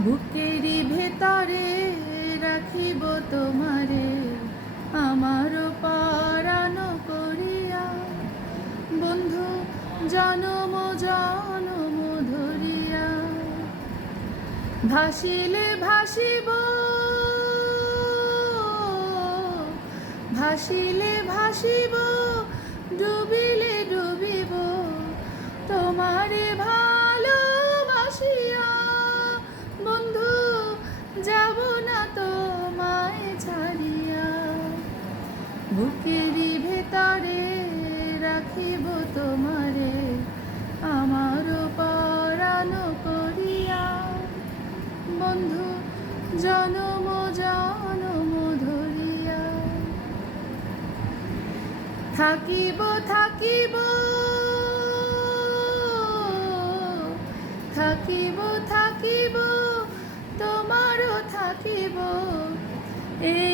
বুকেরই ভেতরে রাখিব তোমারে, আমার পরাণ করিয়া। বন্ধু, জনম জনম ধরিয়া। ভাসিলে ভাসিব ভাসিলে ভাসিব, ডুবিলে ডুবিব। তোমারে ভালোবাসিয়া বুকেরই ভেতরে রাখিব তোমারে, আমার পরাণ করিয়া। বন্ধু, জনম জনম ধরিয়া। থাকিব থাকিব থাকিব থাকিব, তোমারও থাকিব। এই